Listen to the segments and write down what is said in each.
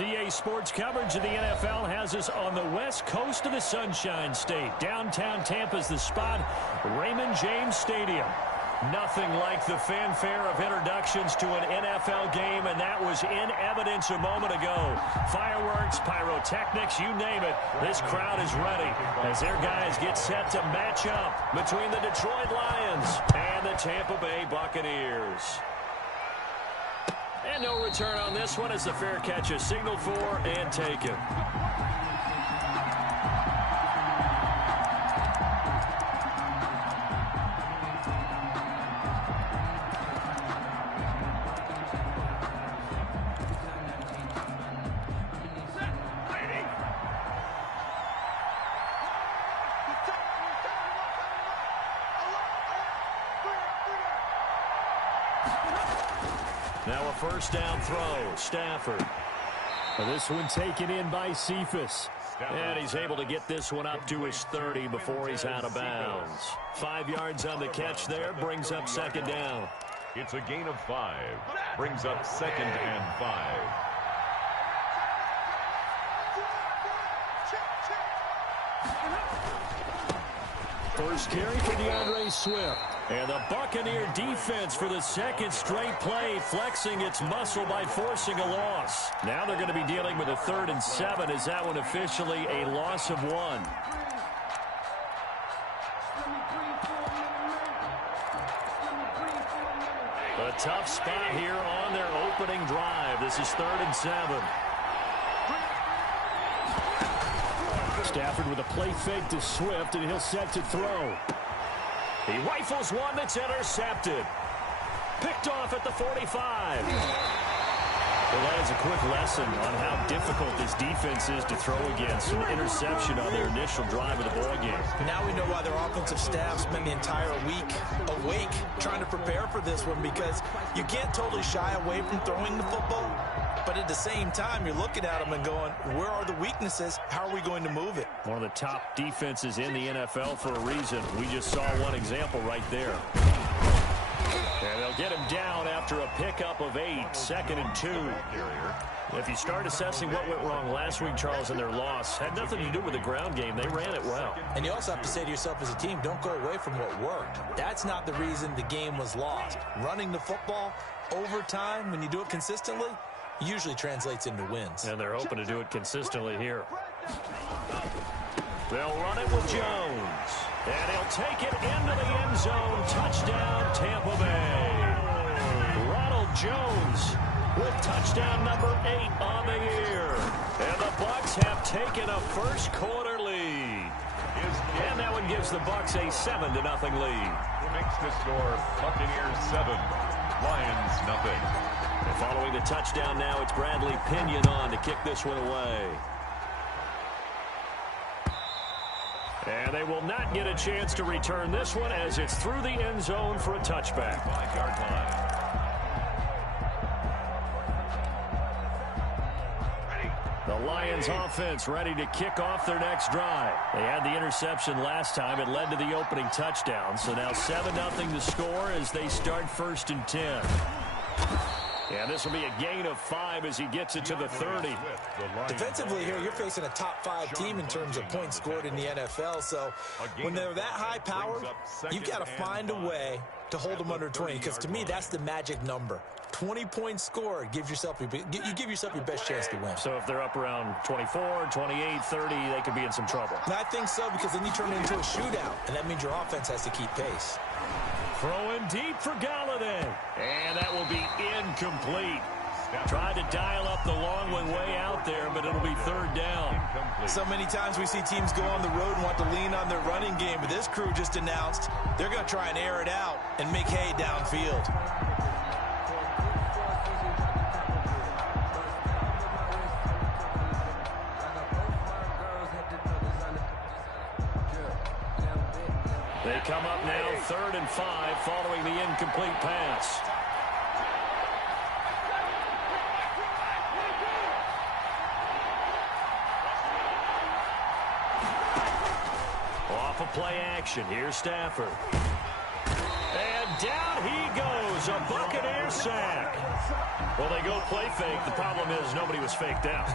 DA Sports coverage of the NFL has us on the west coast of the Sunshine State. Downtown Tampa's the spot, Raymond James Stadium. Nothing like the fanfare of introductions to an NFL game, and that was in evidence a moment ago. Fireworks, pyrotechnics, you name it. This crowd is ready as their guys get set to match up between the Detroit Lions and the Tampa Bay Buccaneers. And no return on this one as the fair catch is signaled for and taken. Now a first down throw. Stafford. This one taken in by Cephas. And he's able to get this one up to his 30 before he's out of bounds. 5 yards on the catch there. Brings up second down. It's a gain of 5. Brings up 2nd and 5. First carry for DeAndre Swift. And the Buccaneer defense for the second straight play, flexing its muscle by forcing a loss. Now they're going to be dealing with a 3rd and 7 as that one officially a loss of 1. A tough spot here on their opening drive. This is 3rd and 7. Stafford with a play fake to Swift, and he'll set to throw. He rifles one that's intercepted. Picked off at the 45. Well, that is a quick lesson on how difficult this defense is to throw against. An interception on their initial drive of the ballgame. Now we know why their offensive staff spent the entire week awake trying to prepare for this one, because you can't totally shy away from throwing the football. But at the same time, you're looking at them and going, where are the weaknesses? How are we going to move it? One of the top defenses in the NFL for a reason. We just saw one example right there. And they'll get him down after a pickup of 8, 2nd and 2. If you start assessing what went wrong last week, Charles, in their loss, had nothing to do with the ground game. They ran it well. And you also have to say to yourself as a team, don't go away from what worked. That's not the reason the game was lost. Running the football over time, when you do it consistently, usually translates into wins. And they're hoping to do it consistently here. They'll run it with Jones. And he'll take it into the end zone. Touchdown, Tampa Bay. Ronald Jones with touchdown number 8 on the year. And the Bucs have taken a first quarter lead. And that one gives the Bucs a 7-0 lead. Makes the score Buccaneers 7, Lions nothing. And following the touchdown now, it's Bradley Pinion on to kick this one away. And they will not get a chance to return this one as it's through the end zone for a touchback. 5-yard line. The Lions offense ready to kick off their next drive. They had the interception last time. It led to the opening touchdown. So now 7-0 to score as they start 1st and 10. And this will be a gain of 5 as he gets it to the 30. Defensively here, you're facing a top 5 team in terms of points scored in the NFL. So when they're that high powered, you've got to find a way to hold them under 20. Because to me, that's the magic number. 20 points scored, you give yourself your best chance to win. So if they're up around 24, 28, 30, they could be in some trouble. And I think so, because then you turn it into a shootout, and that means your offense has to keep pace. Throwing deep for Galladay. And that will be incomplete. Tried to dial up the long one way out there, but it'll be 3rd down. So many times we see teams go on the road and want to lean on their running game, but this crew just announced they're going to try and air it out and make hay downfield. They come up now 3rd and 5 following the incomplete pass. Off a play action. Here's Stafford. And down he goes is a Buccaneer sack. Well, they go play fake. The problem is nobody was faked out.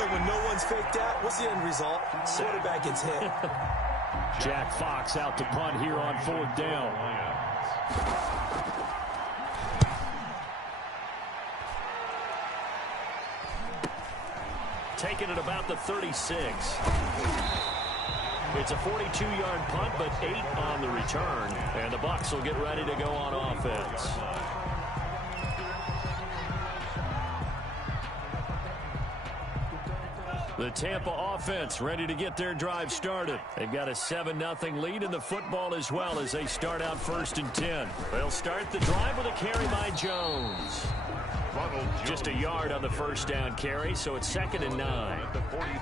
And when no one's faked out, what's the end result? Quarterback gets hit. Jack Fox out to punt here on 4th down. Taking it about the 36. It's a 42-yard punt, but 8 on the return. And the Bucs will get ready to go on offense. The Tampa offense ready to get their drive started. They've got a 7-0 lead in the football as well as they start out 1st and 10. They'll start the drive with a carry by Jones. Just a yard on the 1st down carry, so it's 2nd and 9.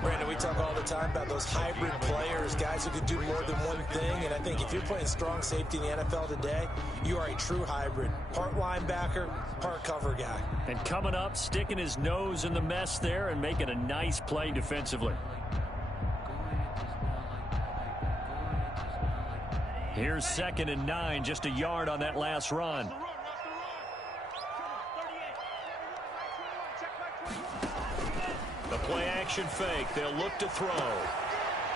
Brandon, we talk all the time about those hybrid players, guys who can do more than one thing, and I think if you're playing strong safety in the NFL today, you are a true hybrid. Part linebacker, part cover guy. And coming up, sticking his nose in the mess there and making a nice play defensively. Here's 2nd and 9, just a yard on that last run. The play action fake. They'll look to throw.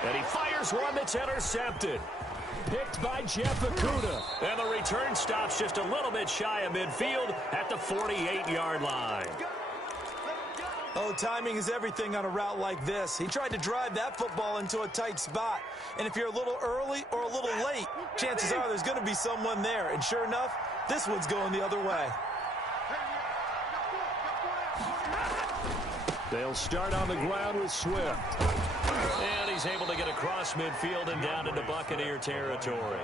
And he fires one that's intercepted. Picked by Jeff Okudah. And the return stops just a little bit shy of midfield at the 48-yard line. Oh, timing is everything on a route like this. He tried to drive that football into a tight spot. And if you're a little early or a little late, chances are there's going to be someone there. And sure enough, this one's going the other way. They'll start on the ground with Swift. And he's able to get across midfield and down into Buccaneer territory.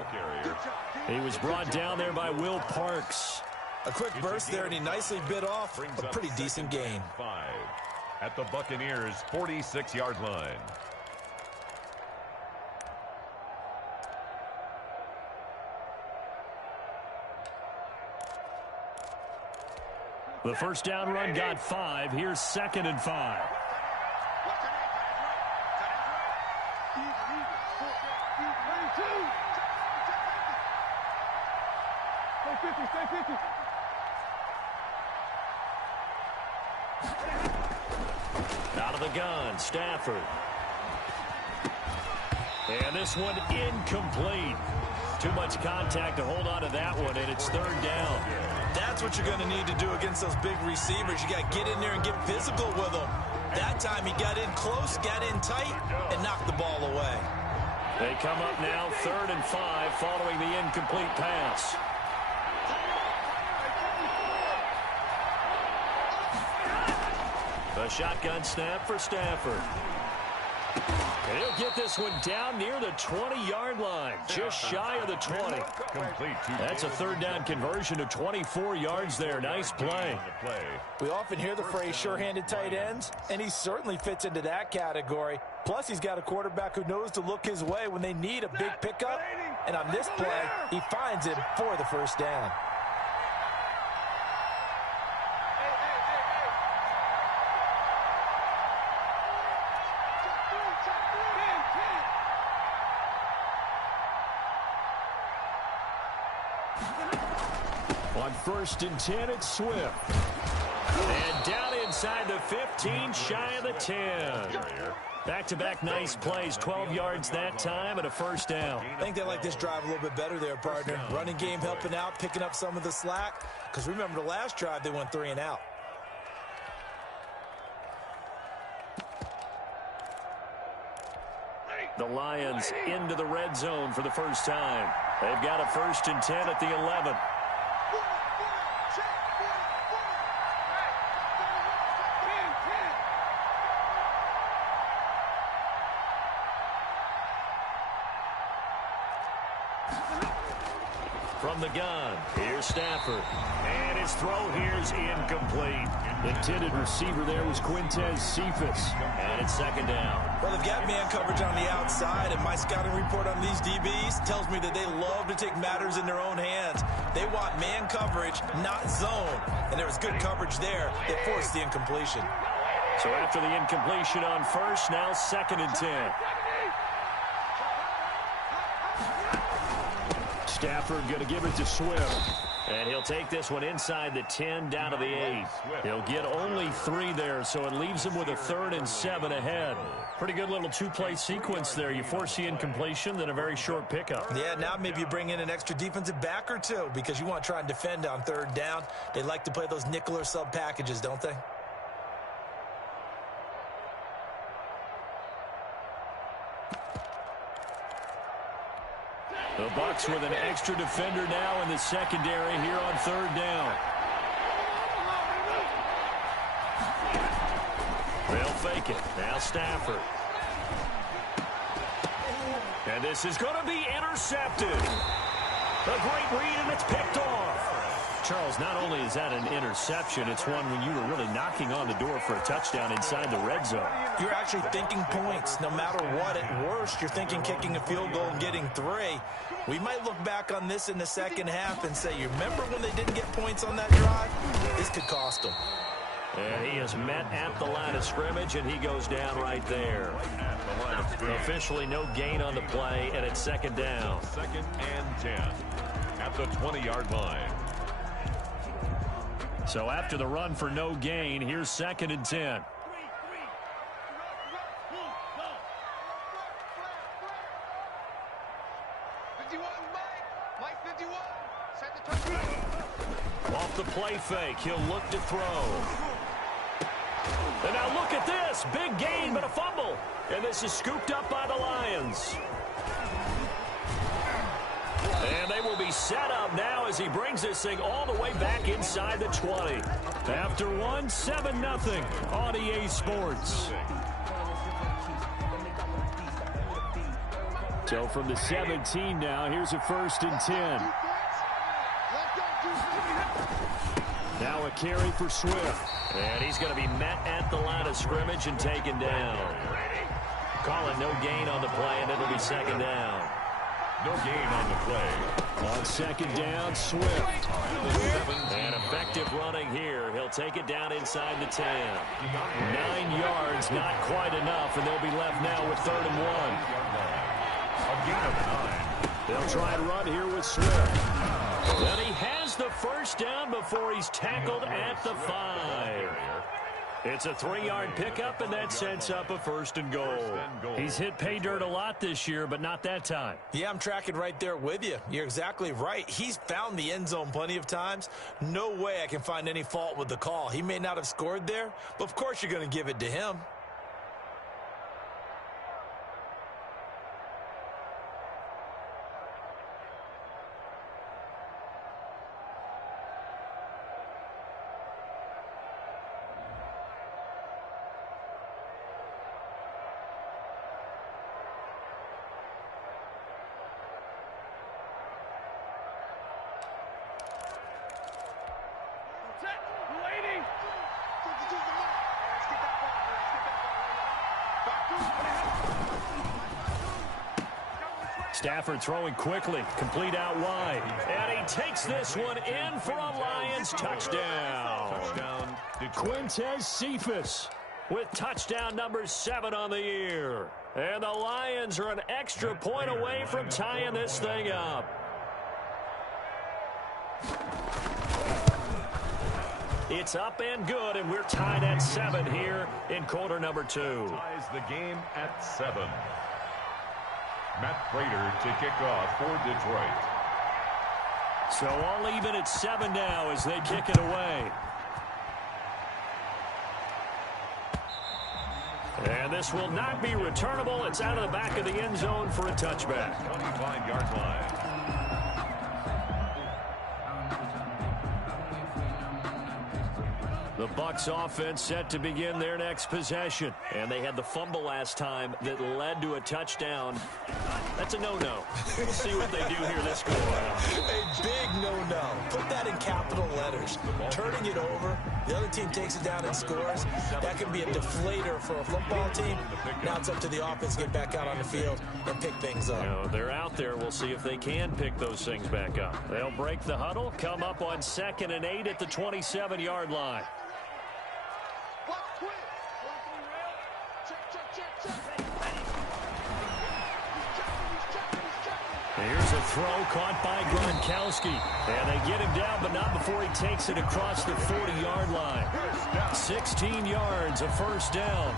He was brought down there by Will Parks. A quick burst there, and he nicely bit off a pretty decent gain. 5 at the Buccaneers' 46-yard line. The first down run got 5. Here's 2nd and 5. Out of the gun, Stafford. And this one incomplete. Too much contact to hold on to that one, and it's 3rd down. That's what you're going to need to do against those big receivers. You got to get in there and get physical with them. That time he got in close, got in tight, and knocked the ball away. They come up now 3rd and 5 following the incomplete pass. A shotgun snap for Stafford. And he'll get this one down near the 20-yard line, just shy of the 20. That's a 3rd down conversion to 24 yards there. Nice play. We often hear the phrase sure-handed tight ends, and he certainly fits into that category. Plus, he's got a quarterback who knows to look his way when they need a big pickup. And on this play, he finds him for the 1st down. On 1st and 10, it's Swift. And down inside the 15, shy of the 10. Back-to-back nice plays, 12 yards that time and a 1st down. I think they like this drive a little bit better there, partner. Running game helping out, picking up some of the slack. Because remember the last drive, they went 3 and out. The Lions into the red zone for the first time. They've got a 1st and 10 at the 11. From the gun, here's Stafford. And his throw here's incomplete. Intended receiver there was Quintez Cephas. And it's 2nd down. Well, they've got man coverage on the outside, and my scouting report on these DBs tells me that they love to take matters in their own hands. They want man coverage, not zone. And there was good coverage there that forced the incompletion. So after the incompletion on 1st, now 2nd and 10. Stafford going to give it to Swift. And he'll take this one inside the 10 down to the 8. He'll get only 3 there, so it leaves him with a 3rd and 7 ahead. Pretty good little 2-play sequence there. You force the incompletion, then a very short pickup. Yeah, now maybe you bring in an extra defensive back or 2 because you want to try and defend on 3rd down. They like to play those nickel or sub packages, don't they? The Bucs with an extra defender now in the secondary here on 3rd down. They'll fake it. Now Stafford. And this is going to be intercepted. A great read, and it's picked off. Charles, not only is that an interception, it's one when you were really knocking on the door for a touchdown inside the red zone. You're actually thinking points. No matter what, at worst, you're thinking kicking a field goal and getting 3. We might look back on this in the second half and say, you remember when they didn't get points on that drive? This could cost them. And he is met at the line of scrimmage, and he goes down right there. Officially no gain on the play, and it's 2nd down. 2nd and 10 at the 20-yard line. So after the run for no gain, here's 2nd and 10. Off the play fake, he'll look to throw. And now look at this. Big gain, but a fumble. And this is scooped up by the Lions. And they will be set up now as he brings this thing all the way back inside the 20. After one, 7-0 on EA Sports. So from the 17 now, here's a 1st and 10. Now a carry for Swift. And he's going to be met at the line of scrimmage and taken down. Calling no gain on the play, and it'll be 2nd down. No gain on the play. On 2nd down, Swift. And effective running here. He'll take it down inside the 10. 9 yards, not quite enough, and they'll be left now with 3rd and 1. A gain of 9. They'll try and run here with Swift. Then he has the 1st down before he's tackled at the 5. It's a 3-yard pickup, and that sets up a 1st and goal. He's hit pay dirt a lot this year, but not that time. Yeah, I'm tracking right there with you. You're exactly right. He's found the end zone plenty of times. No way I can find any fault with the call. He may not have scored there, but of course you're going to give it to him. Stafford throwing quickly, complete out wide. And he takes this one in for a Lions touchdown. Quintez Cephus with touchdown number 7 on the year. And the Lions are an extra point away from tying this thing up. It's up and good, and we're tied at 7 here in quarter number 2. Ties the game at 7. Matt Prater to kick off for Detroit. So all even at 7 now as they kick it away. And this will not be returnable. It's out of the back of the end zone for a touchback. 25-yard line. The Bucs offense set to begin their next possession. And they had the fumble last time that led to a touchdown. That's a no-no. We'll see what they do here this go around. A big no-no. Put that in capital letters. Turning it over, the other team takes it down and scores. That can be a deflator for a football team. Now it's up to the offense to get back out on the field and pick things up. You know, they're out there. We'll see if they can pick those things back up. They'll break the huddle, come up on 2nd and 8 at the 27-yard line. Here's a throw caught by Gronkowski. And they get him down, but not before he takes it across the 40-yard line. 16 yards, a first down.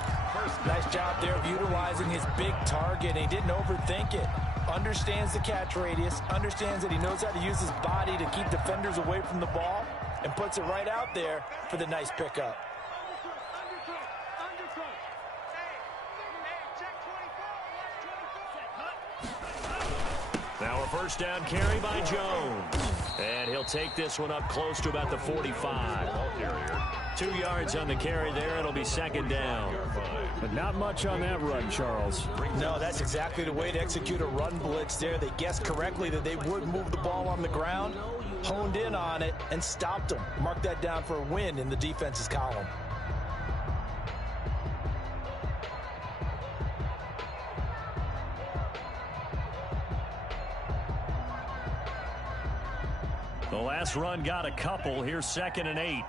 Nice job there of utilizing his big target. He didn't overthink it. Understands the catch radius, understands that he knows how to use his body to keep defenders away from the ball, and puts it right out there for the nice pickup. Now a first down carry by Jones. And he'll take this one up close to about the 45. 2 yards on the carry there. It'll be second down. But not much on that run, Charles. No, that's exactly the way to execute a run blitz there. They guessed correctly that they would move the ball on the ground, honed in on it, and stopped them. Mark that down for a win in the defense's column. The last run got a couple. Here's 2nd and 8.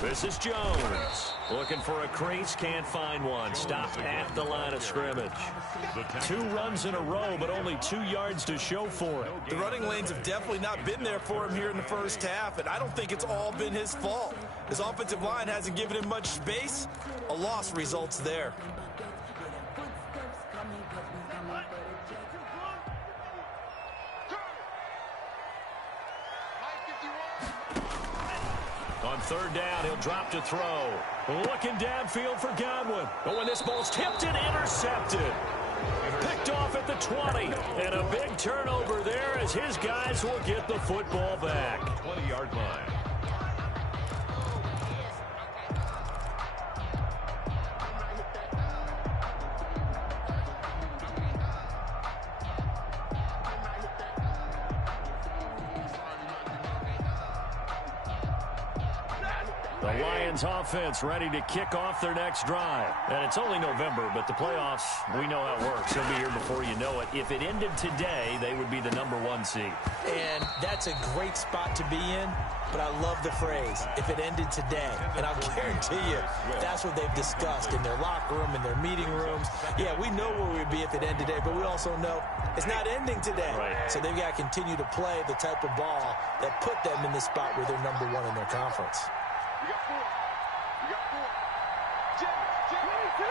This is Jones. Looking for a crease, can't find one. Stopped at the line of scrimmage. 2 runs in a row, but only 2 yards to show for it. The running lanes have definitely not been there for him here in the first half, and I don't think it's all been his fault. His offensive line hasn't given him much space. A loss results there. On 3rd down, he'll drop to throw. Looking downfield for Godwin. Oh, and this ball's tipped and intercepted. Picked off at the 20. And a big turnover there as his guys will get the football back. 20-yard line. The Lions offense ready to kick off their next drive. And it's only November, but the playoffs, we know how it works. They'll be here before you know it. If it ended today, they would be the #1 seed. And that's a great spot to be in, but I love the phrase, if it ended today. And I'll guarantee you, that's what they've discussed in their locker room, in their meeting rooms. Yeah, we know where we'd be if it ended today, but we also know it's not ending today. Right. So they've got to continue to play the type of ball that put them in the spot where they're #1 in their conference. You got 4. You got 4. Jim, 22.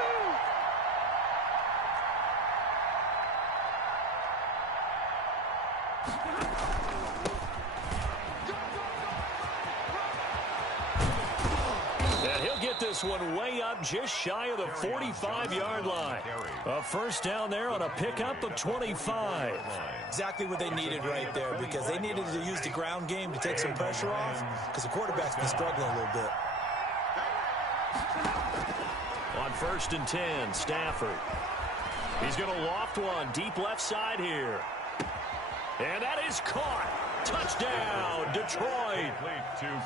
And he'll get this one way up just shy of the 45-yard line. A first down there on a pickup of 25. Exactly what they needed right there, because they needed to use the ground game to take some pressure off, because the quarterback's been struggling a little bit. On 1st and 10, Stafford. He's going to loft one deep left side here. And that is caught. Touchdown, Detroit.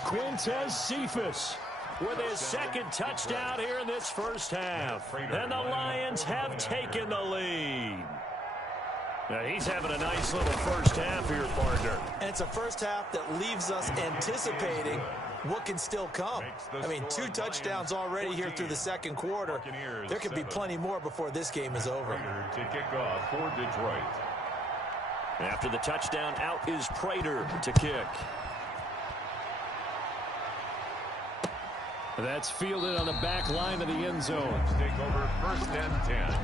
Quintez Cephus with his 2nd touchdown here in this first half. And the Lions have taken the lead. Now he's having a nice little first half here, partner. And it's a first half that leaves us anticipating what can still come. I mean, 2 touchdowns already here through the 2nd quarter. There could be plenty more before this game is over. To kick off for Detroit. After the touchdown, out is Prater to kick. That's fielded on the back line of the end zone. Take over 1st and 10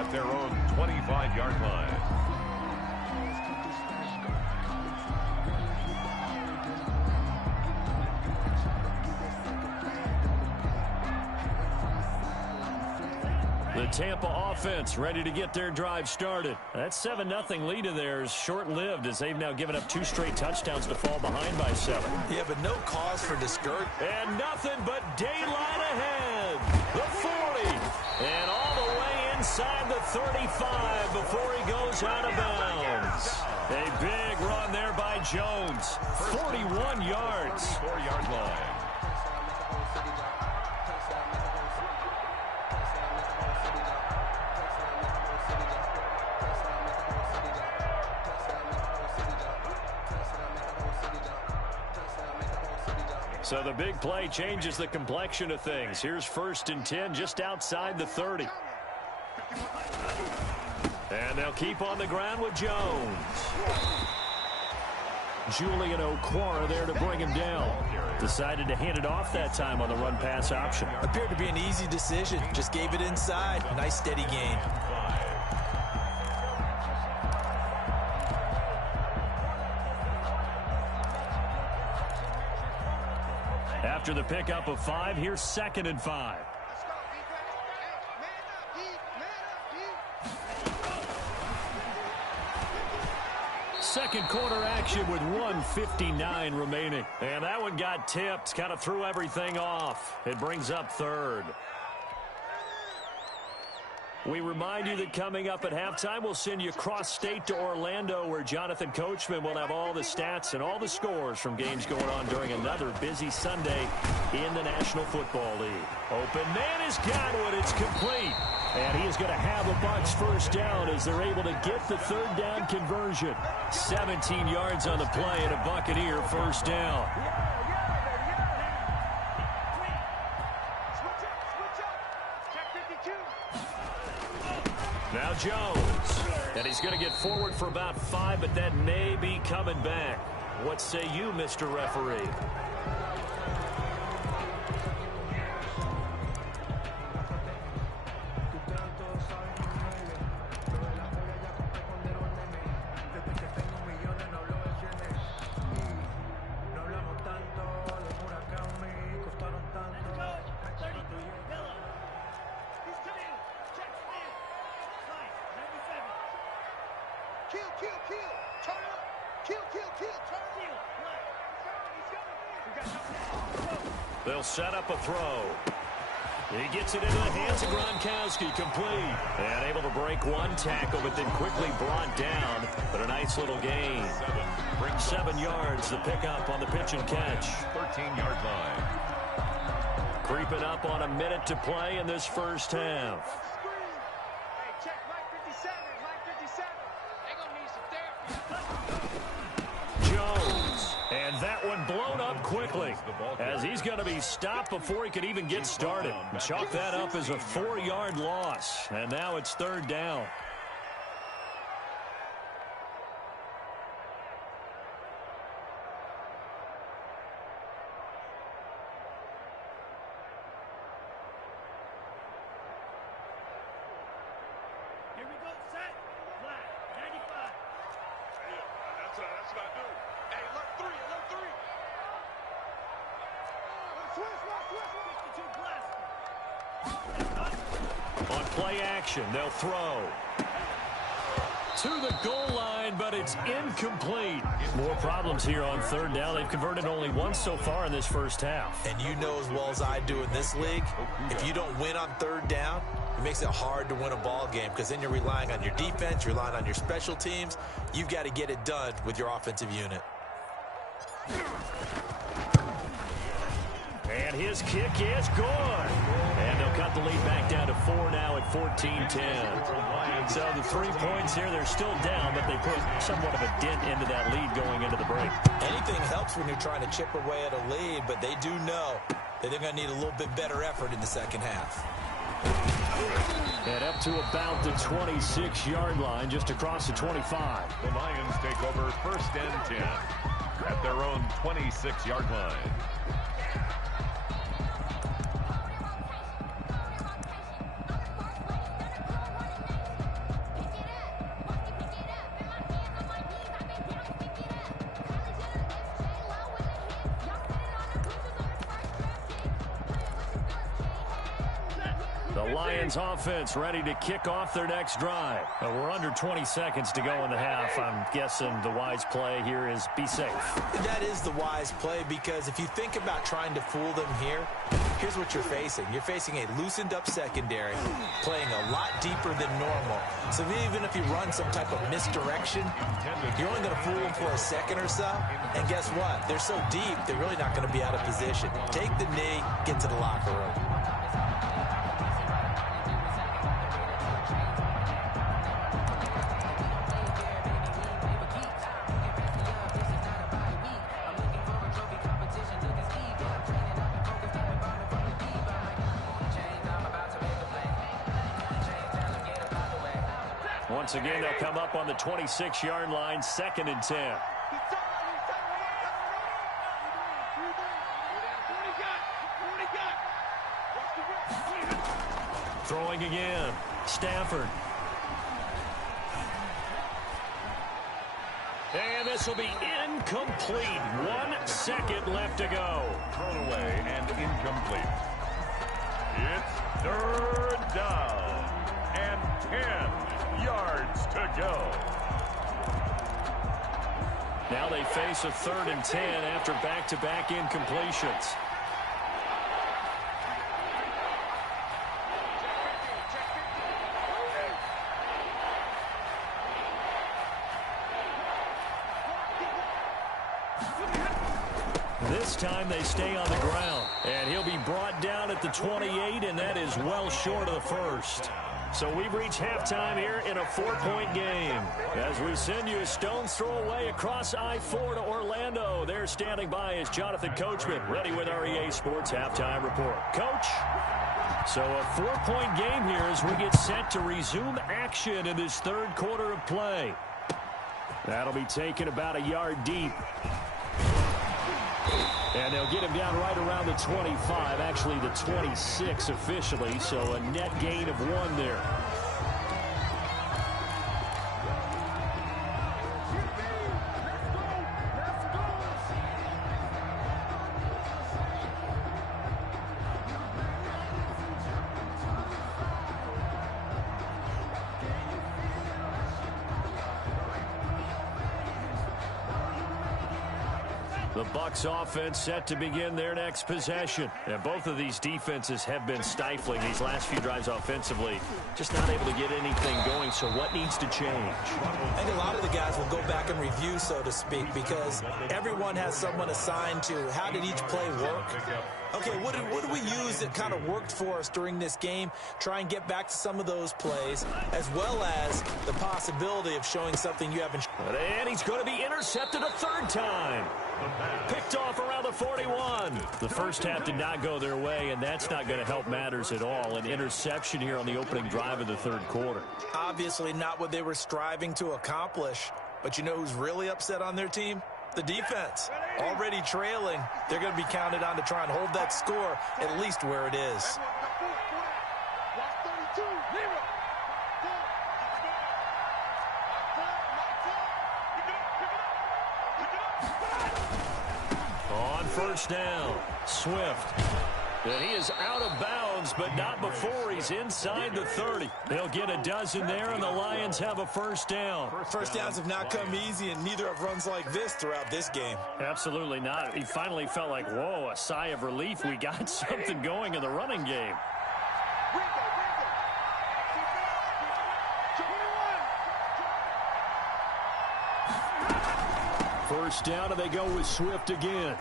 at their own 25-yard line. The Tampa offense ready to get their drive started. That 7-0 lead of theirs short-lived as they've now given up 2 straight touchdowns to fall behind by 7. Yeah, but no cause for discouragement. And nothing but daylight ahead. The 40. And all the way inside the 35 before he goes out of bounds. A big run there by Jones. 41 yards. 4-yard line. So the big play changes the complexion of things. Here's 1st and 10 just outside the 30. And they'll keep on the ground with Jones. Julian Okwara there to bring him down. Decided to hand it off that time on the run-pass option. Appeared to be an easy decision. Just gave it inside. Nice steady gain. After the pickup of 5, here's 2nd and 5. Second quarter action with 1:59 remaining. And that one got tipped, kind of threw everything off. It brings up 3rd. We remind you that coming up at halftime, we'll send you cross-state to Orlando, where Jonathan Coachman will have all the stats and all the scores from games going on during another busy Sunday in the National Football League. Open man has got one. It's complete. And he is going to have a Bucs first down as they're able to get the 3rd down conversion. 17 yards on the play and a Buccaneer first down. Now Jones, and he's going to get forward for about 5, but that may be coming back. What say you, Mr. Referee? They'll set up a throw. He gets it into the hands of Gronkowski, complete. And able to break one tackle, but then quickly brought down. But a nice little gain. 7 yards, the pickup on the pitch and catch. 13-yard line. Creeping up on a minute to play in this first half. And that one blown up quickly as he's going to be stopped before he could even get started. Chalk that up as a 4-yard loss. And now it's 3rd down. Here we go, set, flat, 95. That's what I do. Hey, alert 3, alert 3. On play action, they'll throw to the goal line, but it's incomplete. More problems here on 3rd down. They've converted only once so far in this first half. And you know as well as I do in this league, if you don't win on 3rd down, it makes it hard to win a ball game because then you're relying on your defense, you're relying on your special teams. You've got to get it done with your offensive unit. And his kick is good. And they'll cut the lead back down to 4 now at 14-10. So the 3 points here, they're still down, but they put somewhat of a dent into that lead going into the break. Anything helps when you're trying to chip away at a lead, but they do know that they're going to need a little bit better effort in the second half. And up to about the 26-yard line, just across the 25. The Lions take over 1st and 10 at their own 26-yard line. The Lions offense ready to kick off their next drive. We're under 20 seconds to go in the half. I'm guessing the wise play here is be safe. That is the wise play because if you think about trying to fool them here, here's what you're facing. You're facing a loosened up secondary, playing a lot deeper than normal. So even if you run some type of misdirection, you're only going to fool them for a second or so. And guess what? They're so deep, they're really not going to be out of position. Take the knee, get to the locker room. Once again, they'll come up on the 26-yard line, 2nd and 10. Throwing again, Stafford. And this will be incomplete. 1 second left to go. Thrown away and incomplete. It's 3rd down and 10 yards to go. Now they face a 3rd and 10 after back-to-back incompletions. This time they stay on the ground. And he'll be brought down at the 28, and that is well short of the first. So we've reached halftime here in a 4-point game. As we send you a stone's throw away across I-4 to Orlando. There standing by is Jonathan Coachman, ready with our EA Sports Halftime Report. Coach, so a 4-point game here as we get set to resume action in this 3rd quarter of play. That'll be taken about a yard deep. And they'll get him down right around the 25, actually the 26 officially, so a net gain of 1 there. The Bucs offense set to begin their next possession. And both of these defenses have been stifling these last few drives offensively. Just not able to get anything going, so what needs to change? I think a lot of the guys will go back and review, so to speak, because everyone has someone assigned to how did each play work. Okay, what did we use that kind of worked for us during this game? Try and get back to some of those plays, as well as the possibility of showing something you haven't. And he's going to be intercepted a 3rd time. Picked off around the 41. The first half did not go their way, and that's not going to help matters at all. An interception here on the opening drive of the 3rd quarter. Obviously not what they were striving to accomplish. But you know who's really upset on their team? The defense. Already trailing. They're going to be counted on to try and hold that score at least where it is. On 1st down, Swift. And he is out of bounds, but not before he's inside the 30. They'll get a dozen there, and the Lions have a 1st down. First downs have not come easy, and neither have runs like this throughout this game. Absolutely not. He finally felt like, whoa, a sigh of relief. We got something going in the running game. First down, and they go with Swift again.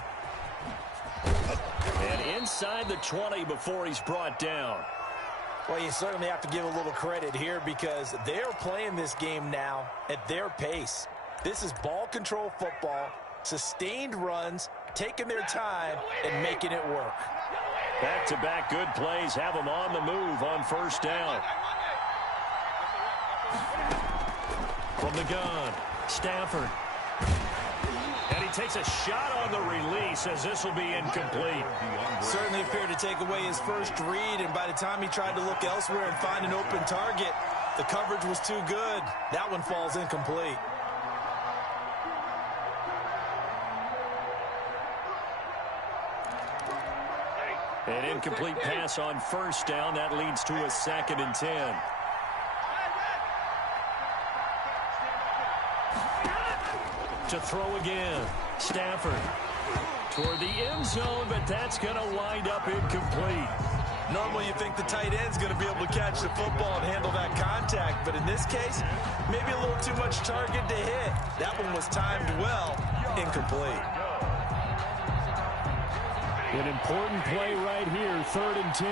And inside the 20 before he's brought down. Well, you certainly have to give a little credit here because they're playing this game now at their pace. This is ball control football, sustained runs, taking their time, and making it work. Back-to-back good plays have them on the move on 1st down. From the gun, Stafford. And he takes a shot on the release as this will be incomplete. Certainly appeared to take away his first read, and by the time he tried to look elsewhere and find an open target, the coverage was too good. That one falls incomplete. An incomplete pass on 1st down. That leads to a 2nd and 10. To throw again, Stafford toward the end zone, but that's going to wind up incomplete. Normally you think the tight end's going to be able to catch the football and handle that contact, but in this case, maybe a little too much target to hit. That one was timed well, incomplete. An important play right here, 3rd and 10.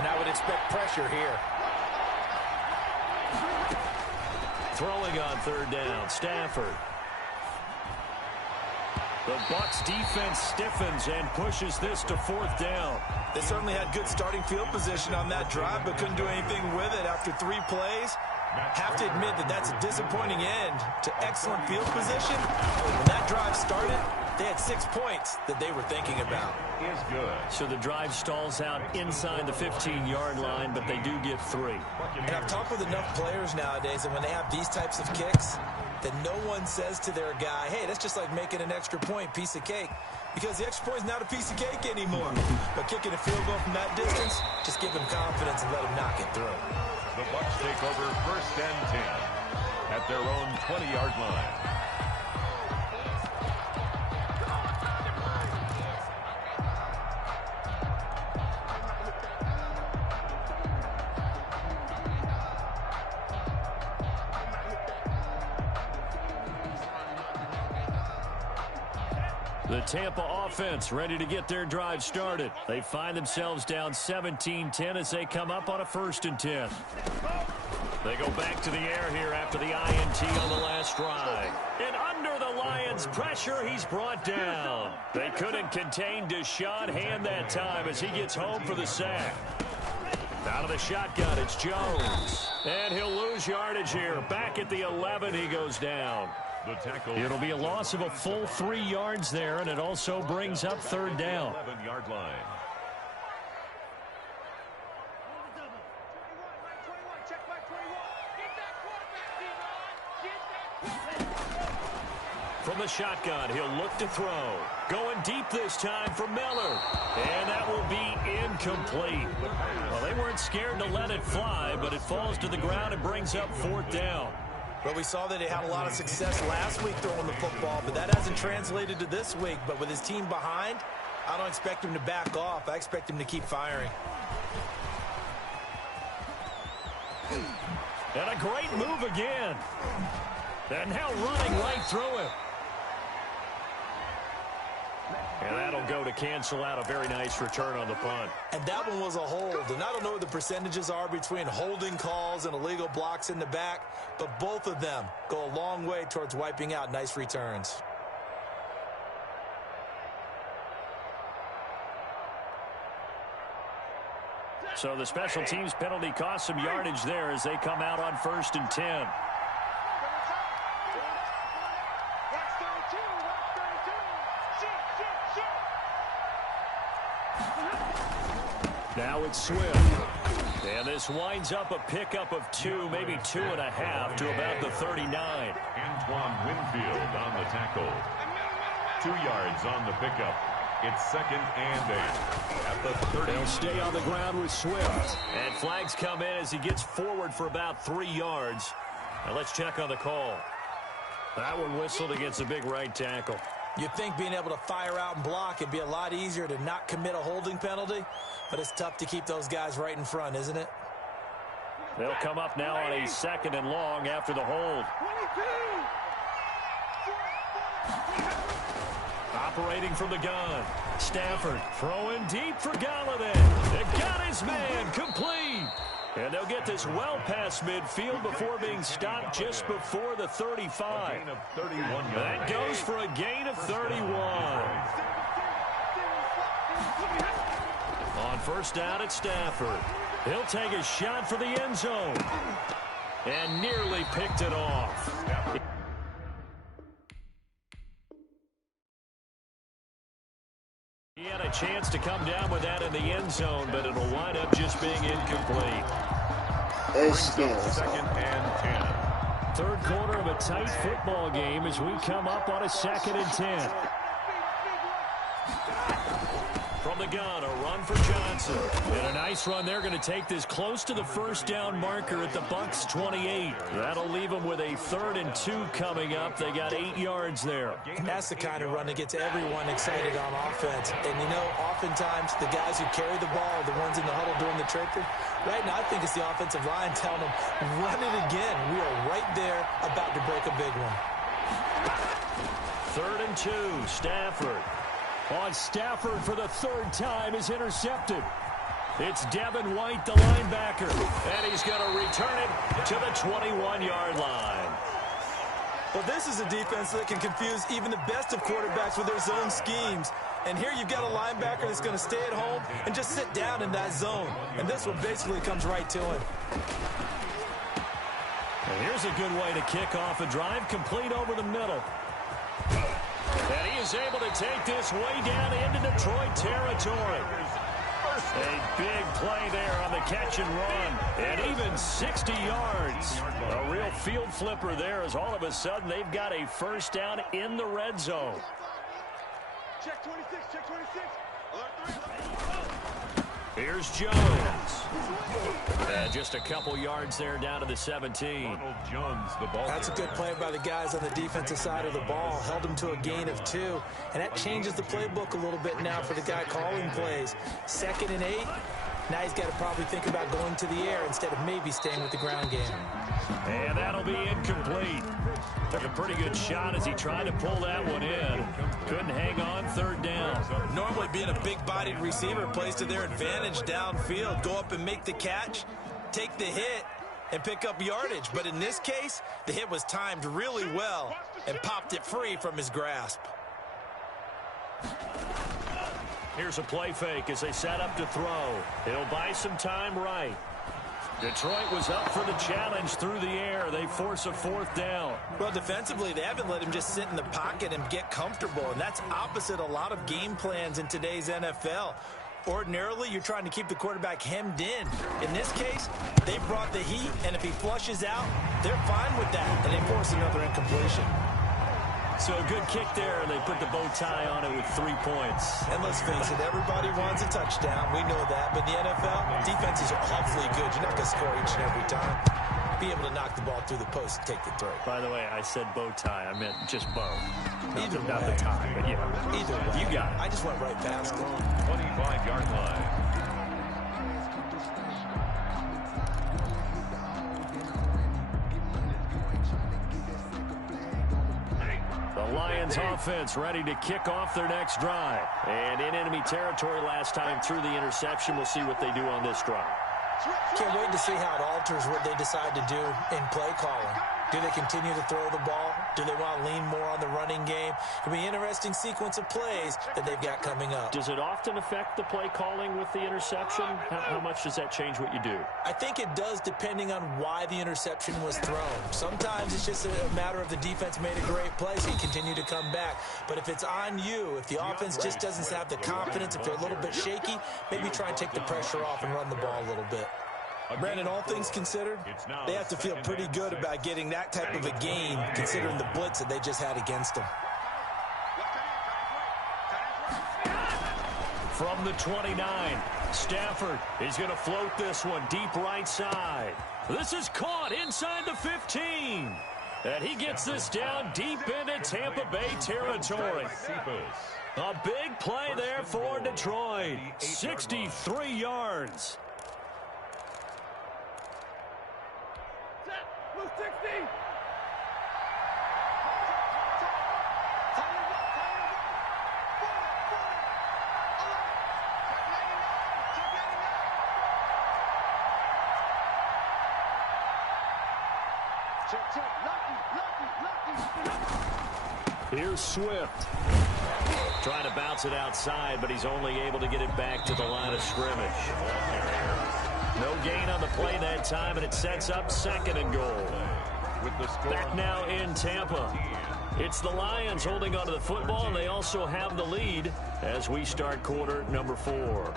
And I would expect pressure here. Throwing on 3rd down, Stafford. The Bucs defense stiffens and pushes this to 4th down. They certainly had good starting field position on that drive, but couldn't do anything with it after 3 plays. Have to admit that that's a disappointing end to excellent field position. When that drive started, they had 6 points that they were thinking about. Is good. So the drive stalls out inside the 15-yard line, but they do get 3. And I've talked with enough players nowadays, and when they have these types of kicks, that no one says to their guy, hey, that's just like making an extra point, piece of cake. Because the extra point is not a piece of cake anymore. But kicking a field goal from that distance, just give him confidence and let him knock it through. The Bucs take over 1st and 10 at their own 20-yard line. The Tampa offense ready to get their drive started. They find themselves down 17-10 as they come up on a 1st and 10. They go back to the air here after the INT on the last drive. And under the Lions' pressure, he's brought down. They couldn't contain Deshaun Hand that time as he gets home for the sack. Out of the shotgun, it's Jones. And he'll lose yardage here. Back at the 11, he goes down. It'll be a loss of a full 3 yards there, and it also brings up 3rd down. 11-yard line. From the shotgun, he'll look to throw. Going deep this time for Miller. And that will be incomplete. Well, they weren't scared to let it fly, but it falls to the ground and brings up 4th down. Well, we saw that he had a lot of success last week throwing the football, but that hasn't translated to this week. But with his team behind, I don't expect him to back off. I expect him to keep firing. And a great move again. And now running right through him. And that'll go to cancel out a very nice return on the punt. And that one was a hold. And I don't know what the percentages are between holding calls and illegal blocks in the back, but both of them go a long way towards wiping out nice returns. So the special teams penalty cost some yardage there as they come out on 1st and 10. Now it's Swift. And this winds up a pickup of 2, maybe 2.5 to about the 39. Antoine Winfield on the tackle. 2 yards on the pickup. It's 2nd and 8 at the 30. They'll stay on the ground with Swift. And flags come in as he gets forward for about 3 yards. Now let's check on the call. That one whistled against a big right tackle. You'd think being able to fire out and block would be a lot easier to not commit a holding penalty, but it's tough to keep those guys right in front, isn't it? They'll come up now on a 2nd and long after the hold. Operating from the gun. Stafford throwing deep for Galladay. They got his man complete. And they'll get this well past midfield before being stopped just before the 35. That goes for a gain of 31. On 1st down at Stafford. He'll take a shot for the end zone. And nearly picked it off. He had a chance to come down with that in the end zone, but it'll wind up just being incomplete. 2nd and 10. 3rd quarter of a tight football game as we come up on a 2nd and 10. From the gun, a run for Johnson. And a nice run. They're going to take this close to the 1st down marker at the Bucs 28. That'll leave them with a 3rd and 2 coming up. They got 8 yards there. That's the kind of run that gets everyone excited on offense. And, you know, oftentimes the guys who carry the ball are the ones in the huddle doing the trickery. Right now, I think it's the offensive line telling them, run it again. We are right there about to break a big one. 3rd and 2, Stafford. On Stafford for the 3rd time is intercepted. It's Devin White, the linebacker. And he's going to return it to the 21-yard line. Well, this is a defense that can confuse even the best of quarterbacks with their zone schemes. And here you've got a linebacker that's going to stay at home and just sit down in that zone. And this one basically comes right to him. And here's a good way to kick off a drive, complete over the middle. And he is able to take this way down into Detroit territory. A big play there on the catch and run. And even 60 yards. A real field flipper there as all of a sudden they've got a first down in the red zone. Check 26, check 26. Alert 3. Here's Jones. And just a couple yards there down to the 17. Ronald Jones, the ball. That's a good play by the guys on the defensive side of the ball. Held them to a gain of 2. And that changes the playbook a little bit now for the guy calling plays. 2nd and 8. Now he's got to probably think about going to the air instead of maybe staying with the ground game. And that'll be incomplete. Took a pretty good shot as he tried to pull that one in. Couldn't hang on, 3rd down. Normally being a big-bodied receiver plays to their advantage downfield. Go up and make the catch, take the hit, and pick up yardage. But in this case, the hit was timed really well and popped it free from his grasp. Here's a play fake as they set up to throw. He'll buy some time right. Detroit was up for the challenge through the air. They force a 4th down. Well, defensively, they haven't let him just sit in the pocket and get comfortable, and that's opposite a lot of game plans in today's NFL. Ordinarily, you're trying to keep the quarterback hemmed in. In this case, they brought the heat, and if he flushes out, they're fine with that, and they force another incompletion. So a good kick there, and they put the bow tie on it with 3 points. And let's face it, everybody wants a touchdown. We know that. But in the NFL, defenses are awfully good. You're not going to score each and every time. Be able to knock the ball through the post and take the throw. By the way, I said bow tie. I meant just bow. Not the tie, but yeah. Either way. You got it. I just went right past it. 25-yard line. The Lions offense ready to kick off their next drive. And in enemy territory last time through the interception. We'll see what they do on this drive. Can't wait to see how it alters what they decide to do in play calling. Do they continue to throw the ball? Do they want to lean more on the running game? It'll be an interesting sequence of plays that they've got coming up. Does it often affect the play calling with the interception? How much does that change what you do? I think it does depending on why the interception was thrown. Sometimes it's just a matter of the defense made a great play, so you continue to come back. But if it's on you, if the offense just doesn't have the confidence, if they're a little bit shaky, maybe try and take the pressure off and run the ball a little bit. Brandon, all things considered, they have to feel pretty good about getting that type of a gain, considering the blitz that they just had against them. From the 29, Stafford is going to float this one deep right side. This is caught inside the 15. And he gets this down deep into Tampa Bay territory. A big play there for Detroit. 63 yards. Here's Swift. Trying to bounce it outside, but he's only able to get it back to the line of scrimmage. No gain on the play that time, and it sets up 2nd and goal. Back now in Tampa. It's the Lions holding onto the football, and they also have the lead as we start quarter number 4.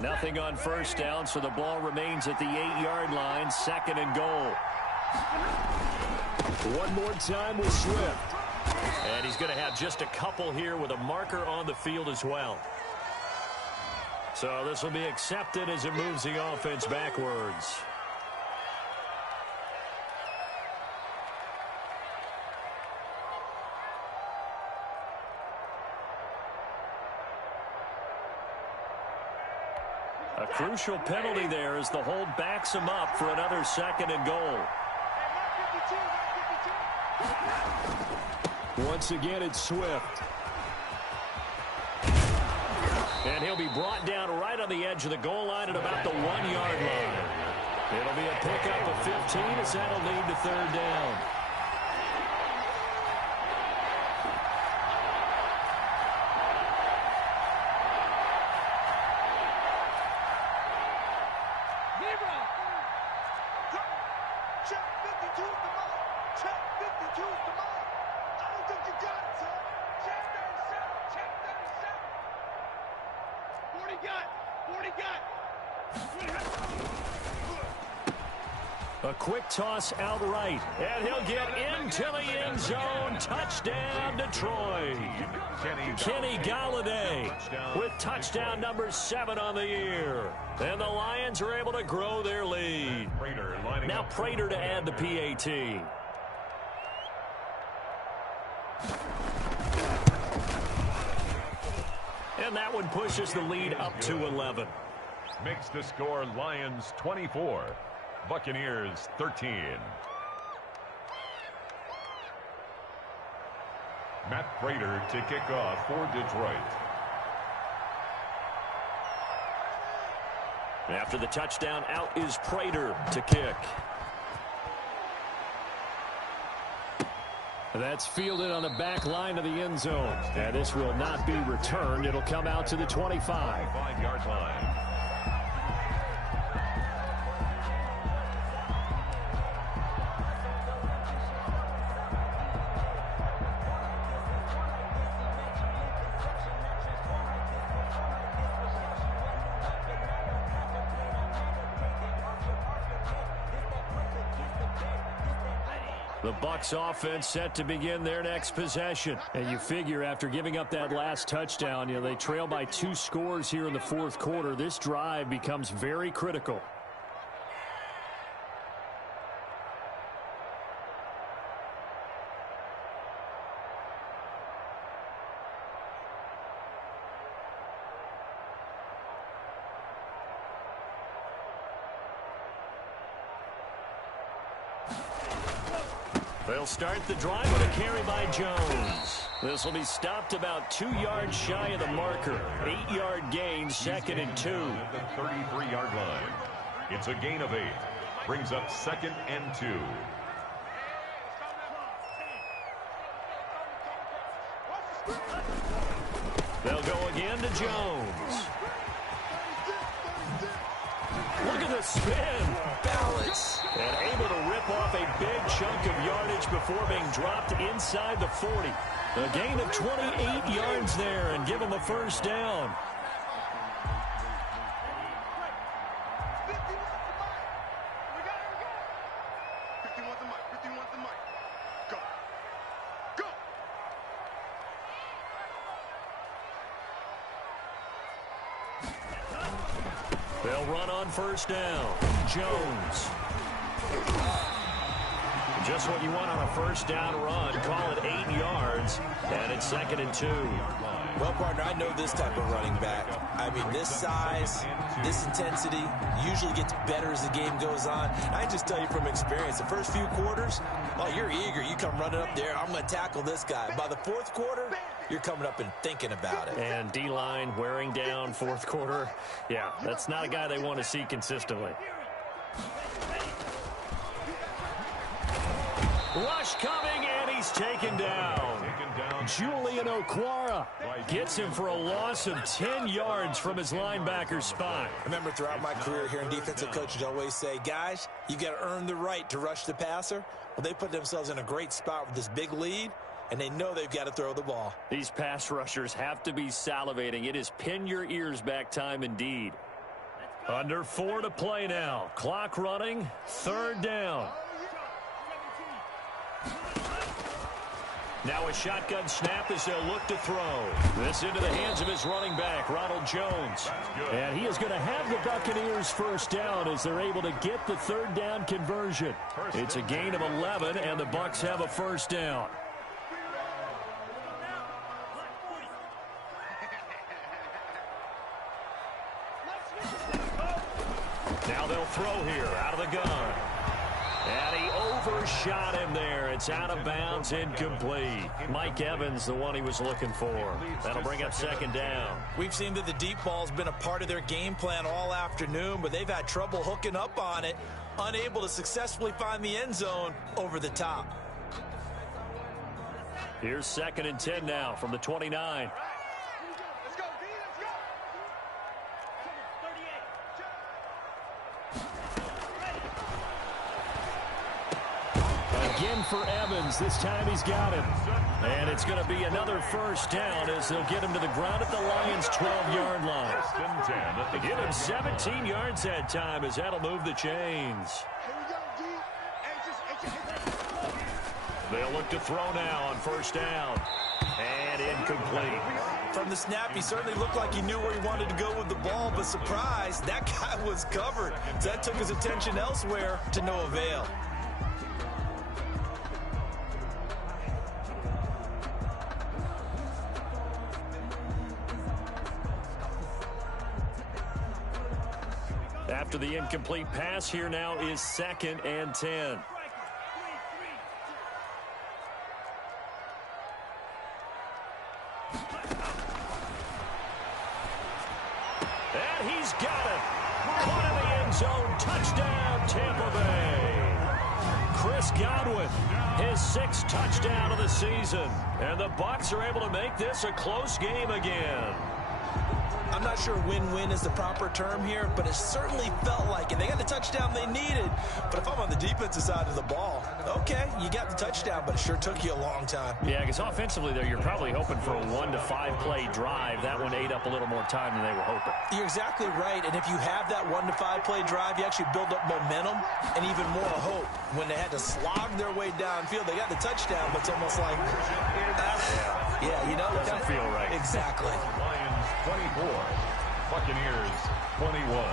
Nothing on first down, so the ball remains at the 8-yard line. 2nd and goal. One more time with Swift. And he's going to have just a couple here with a marker on the field as well. So this will be accepted as it moves the offense backwards. A crucial penalty there as the hold backs him up for another 2nd and goal. Once again, it's Swift. And he'll be brought down right on the edge of the goal line at about the 1-yard line. It'll be a pickup of 15 as that'll lead to third down. Check 52 is the mark. Check 52 is the mark. I don't think you got it, son. Check 37. Check 37. 40 got. 40 got. A quick toss outright, and he'll get into the end zone. Touchdown, Detroit. Kenny Golladay with touchdown number 7 on the year. And the Lions are able to grow their lead. Now Prater to add the PAT. And that one pushes the lead up to 11. Makes the score Lions 24. Buccaneers 13. Matt Prater to kick off for Detroit. After the touchdown, out is Prater to kick. That's fielded on the back line of the end zone. And this will not be returned. It'll come out to the 25. 5-yard line. The Bucs offense set to begin their next possession. And you figure after giving up that last touchdown, they trail by 2 scores here in the fourth quarter. This drive becomes very critical. They'll start the drive with a carry by Jones. This will be stopped about 2 yards shy of the marker. 8-yard gain, 2nd and 2. At the 33-yard line. It's a gain of 8. Brings up 2nd and 2. They'll go again to Jones. Look at the spin. Balance. And able to rip off a big chunk of yardage before being dropped inside the 40. A gain of 28 yards there and give him a first down. They'll run on first down. Jones. Just what you want on a first down run. Call it 8 yards. And it's 2nd and 2. Well, partner, I know this type of running back. I mean, this size, this intensity usually gets better as the game goes on. I just tell you from experience, the first few quarters, oh, you're eager. You come running up there, I'm going to tackle this guy. By the fourth quarter, you're coming up and thinking about it. And D-line wearing down fourth quarter. Yeah, that's not a guy they want to see consistently. Rush coming, and he's taken down. Julian Okwara Gets him for a loss of 10 yards from his linebacker spot. I remember throughout my career hearing defensive coaches always say, guys, you got to earn the right to rush the passer. Well, they put themselves in a great spot with this big lead, and they know they've got to throw the ball. These pass rushers have to be salivating. It is pin your ears back time indeed. Under 4 to play now. Clock running. 3rd down. Now a shotgun snap as they'll look to throw. This into the hands of his running back, Ronald Jones. And he is going to have the Buccaneers first down as they're able to get the 3rd down conversion. It's a gain of 11, and the Bucs have a first down. Now they'll throw here out of the gun. And he overshot him there. It's out of bounds, incomplete. Mike Evans, the one he was looking for. That'll bring up second down. We've seen that the deep ball's been a part of their game plan all afternoon, but they've had trouble hooking up on it, unable to successfully find the end zone over the top. Here's 2nd and 10 now from the 29. Let's go, D, let's go. Again for Evans. This time he's got him. And it's going to be another first down as they'll get him to the ground at the Lions' 12-yard line. They give him 17 yards that time as that'll move the chains. Here we go, D. They'll look to throw now on first down. And incomplete. From the snap, he certainly looked like he knew where he wanted to go with the ball, but surprise, that guy was covered. So that took his attention elsewhere to no avail. After the incomplete pass, here now is 2nd and 10. And he's got it. Caught in the end zone. Touchdown, Tampa Bay. Chris Godwin, his 6th touchdown of the season. And the Bucs are able to make this a close game again. I'm not sure win-win is the proper term here, but it certainly felt like it. They got the touchdown they needed, but if I'm on the defensive side of the ball, okay, you got the touchdown, but it sure took you a long time. Yeah, because offensively there, you're probably hoping for a 1 to 5 play drive. That one ate up a little more time than they were hoping. You're exactly right, and if you have that 1 to 5 play drive, you actually build up momentum and even more hope. When they had to slog their way downfield, they got the touchdown, but it's almost like, yeah, you know, doesn't feel right. Exactly. Lions 24, Buccaneers 21.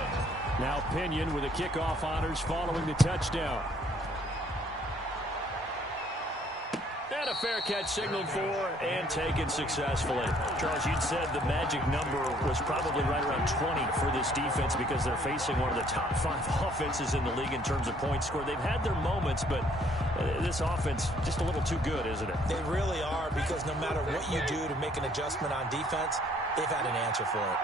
Now Pinion with the kickoff honors following the touchdown. And a fair catch signaled for and taken successfully. Charles, you'd said the magic number was probably right around 20 for this defense because they're facing one of the top 5 offenses in the league in terms of points scored. They've had their moments, but this offense just a little too good, isn't it? They really are, because no matter what you do to make an adjustment on defense, they've had an answer for it.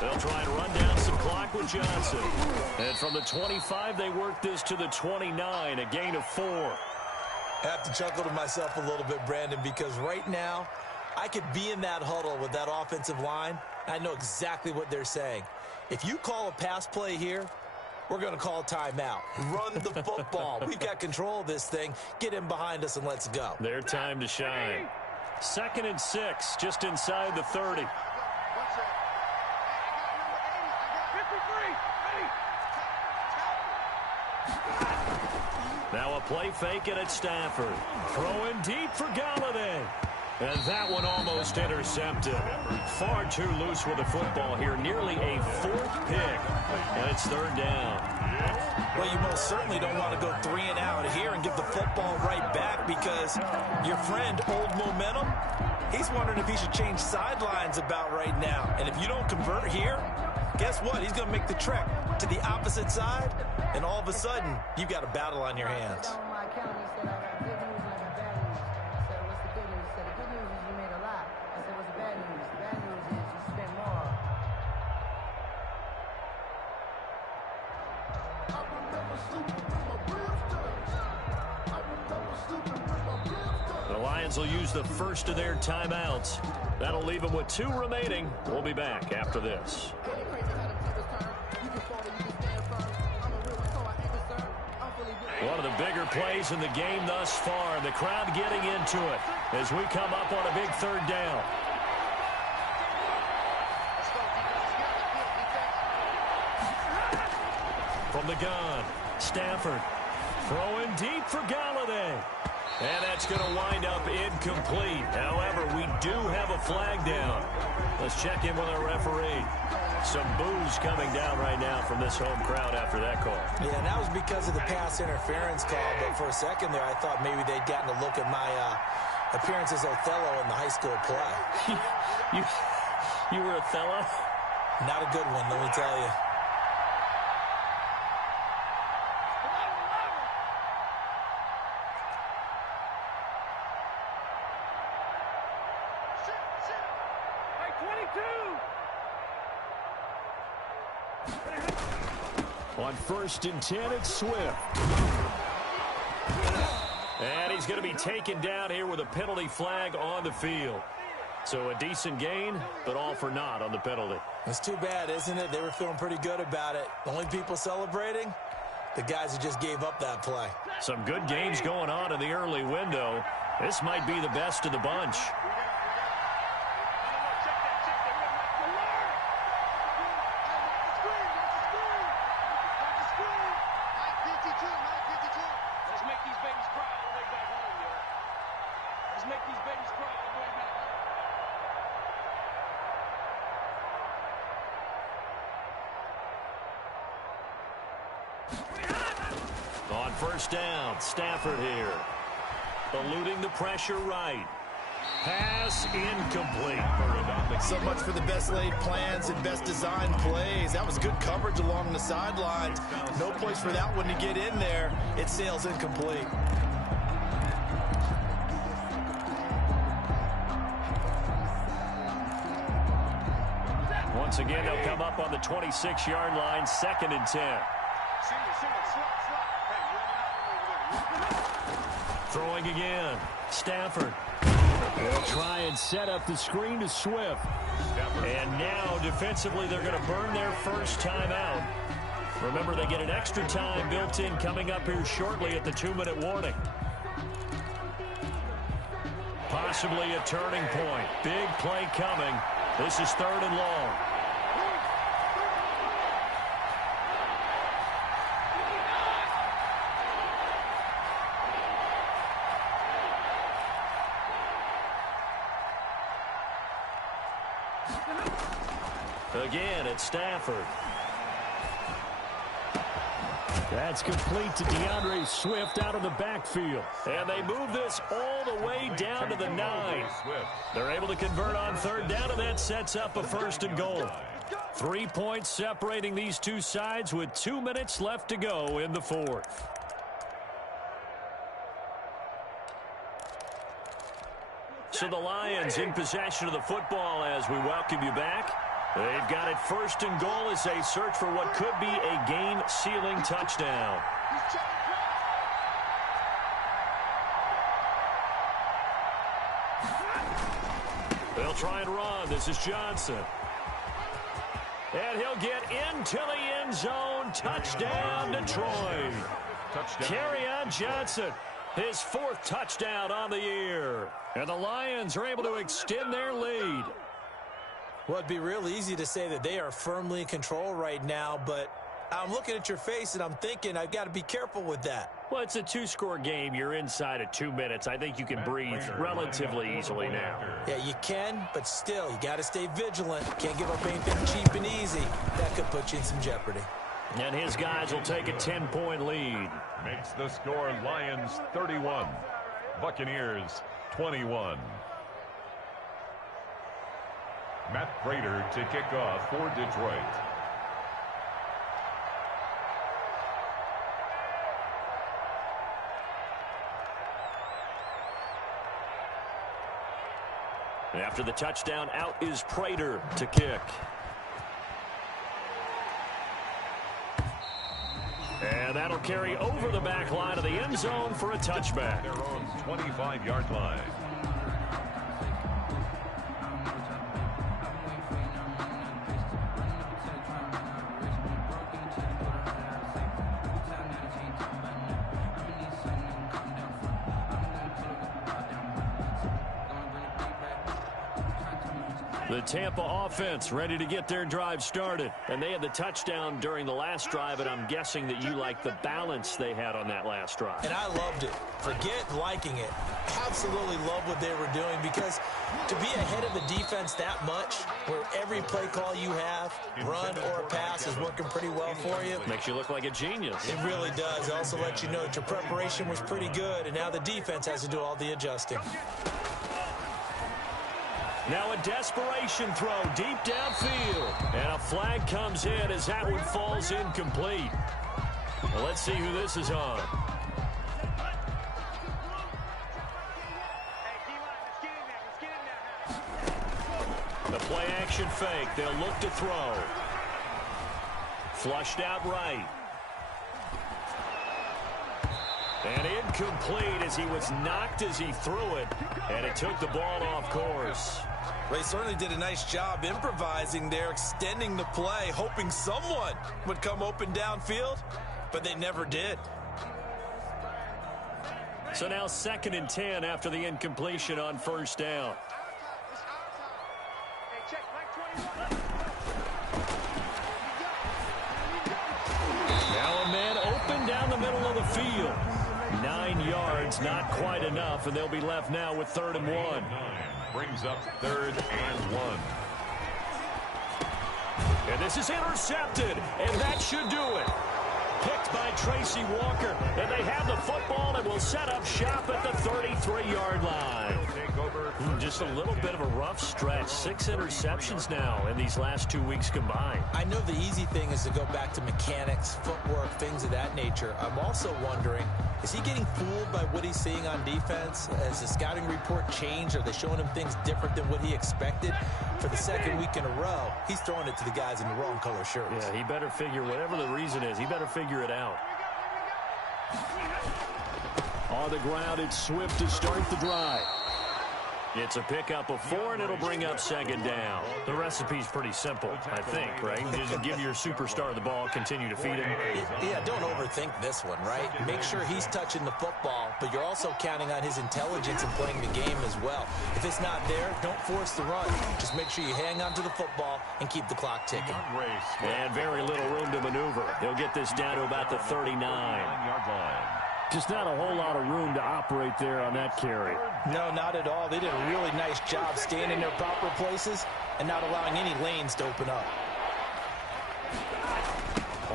They'll try and run down some clock with Johnson. And from the 25, they work this to the 29, a gain of 4. I have to chuckle to myself a little bit, Brandon, because right now I could be in that huddle with that offensive line. I know exactly what they're saying. If you call a pass play here, we're going to call timeout. Run the football. We've got control of this thing. Get in behind us and let's go. Their time to shine. 2nd and 6, just inside the 30. Now a play fake and it's Stafford. Throwing deep for Galladay. And that one almost intercepted. Far too loose with the football here. Nearly a 4th pick. And it's 3rd down. Well, you most certainly don't want to go 3 and out here and give the football right back, because your friend, Old Momentum, he's wondering if he should change sidelines about right now. And if you don't convert here, guess what? He's going to make the trek to the opposite side, and all of a sudden, you've got a battle on your hands. The Lions will use the first of their timeouts. That'll leave them with 2 remaining. We'll be back after this. One of the bigger plays in the game thus far. The crowd getting into it as we come up on a big 3rd down. From the gun, Stafford throwing deep for Galladay. And that's going to wind up incomplete. However, we do have a flag down. Let's check in with our referee. Some boos coming down right now from this home crowd after that call. Yeah, and that was because of the pass interference call. But for a second there, I thought maybe they'd gotten a look at my appearance as Othello in the high school play. You were Othello? Not a good one, let me tell you. On 1st and 10, it's Swift. And he's going to be taken down here with a penalty flag on the field. So a decent gain, but all for naught on the penalty. It's too bad, isn't it? They were feeling pretty good about it. The only people celebrating, the guys who just gave up that play. Some good games going on in the early window. This might be the best of the bunch. On 1st down, Stafford here. Eluding the pressure right. Pass incomplete. So much for the best laid plans and best designed plays. That was good coverage along the sidelines. No place for that one to get in there. It sails incomplete. Once again, they'll come up on the 26-yard line, 2nd and 10. Throwing again. Stafford. They'll try and set up the screen to Swift. And now, defensively, they're going to burn their first time out. Remember, they get an extra time built in coming up here shortly at the 2-minute warning. Possibly a turning point. Big play coming. This is 3rd and long. Again, it's Stafford. That's complete to DeAndre Swift out of the backfield. And they move this all the way down to the 9. They're able to convert on 3rd down, and that sets up a 1st and goal. 3 points separating these two sides with 2 minutes left to go in the 4th. So the Lions in possession of the football as we welcome you back. They've got it 1st and goal as they search for what could be a game-sealing touchdown. They'll try and run. This is Johnson. And he'll get into the end zone. Touchdown, Detroit. Kerryon Johnson, his 4th touchdown on the year. And the Lions are able to extend their lead. Well, it'd be real easy to say that they are firmly in control right now, but I'm looking at your face and I'm thinking I've got to be careful with that. Well, it's a 2-score game. You're inside of 2 minutes. I think you can breathe relatively easily now. Yeah, you can, but still, you got to stay vigilant. Can't give up anything cheap and easy. That could put you in some jeopardy. And his guys will take a 10-point lead. Makes the score Lions 31, Buccaneers 21. Matt Prater to kick off for Detroit. After the touchdown, out is Prater to kick. And that'll carry over the back line of the end zone for a touchback. Their own 25-yard line. The Tampa offense ready to get their drive started. And they had the touchdown during the last drive, and I'm guessing that you like the balance they had on that last drive. And I loved it. Forget liking it. Absolutely love what they were doing, because to be ahead of a defense that much, where every play call you have, run or pass, is working pretty well for you. Makes you look like a genius. It really does. It also lets you know that your preparation was pretty good, and now the defense has to do all the adjusting. Now a desperation throw deep downfield. And a flag comes in as that one falls incomplete. Well, let's see who this is on. The play action fake. They'll look to throw. Flushed out right. And incomplete as he was knocked as he threw it. And it took the ball off course. They certainly did a nice job improvising there, extending the play, hoping someone would come open downfield, but they never did. So now 2nd and 10 after the incompletion on first down. Now a man open down the middle of the field. 9 yards, not quite enough, and they'll be left now with 3rd and 1. Brings up 3rd and 1. And this is intercepted, and that should do it. Picked by Tracy Walker, and they have the football and will set up shop at the 33-yard line. Just a little bit of a rough stretch. 6 interceptions now in these last 2 weeks combined. I know the easy thing is to go back to mechanics, footwork, things of that nature. I'm also wondering, is he getting fooled by what he's seeing on defense? Has the scouting report changed? Are they showing him things different than what he expected? For the 2nd week in a row, he's throwing it to the guys in the wrong color shirts. Yeah, he better figure, whatever the reason is, he better figure it out. On the ground, it's Swift to start the drive. It's a pickup of 4, and it'll bring up 2nd down. The recipe's pretty simple, I think, right? Just give your superstar the ball, continue to feed him. Yeah, don't overthink this one, right? Make sure he's touching the football, but you're also counting on his intelligence in playing the game as well. If it's not there, don't force the run. Just make sure you hang on to the football and keep the clock ticking. And very little room to maneuver. They'll get this down to about the 39-yard line. Just not a whole lot of room to operate there on that carry. No, not at all. They did a really nice job staying in their proper places and not allowing any lanes to open up.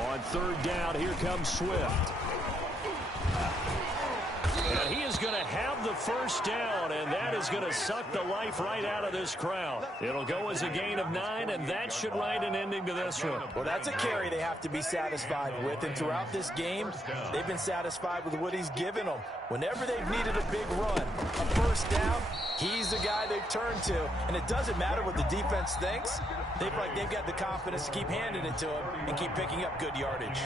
On 3rd down, here comes Swift. And he is going to have the 1st down, and that is going to suck the life right out of this crowd. It'll go as a gain of 9, and that should write an ending to this one. Well, that's a carry they have to be satisfied with, and throughout this game, they've been satisfied with what he's given them. Whenever they've needed a big run, a 1st down, he's the guy they've turned to, and it doesn't matter what the defense thinks. They've got the confidence to keep handing it to him and keep picking up good yardage.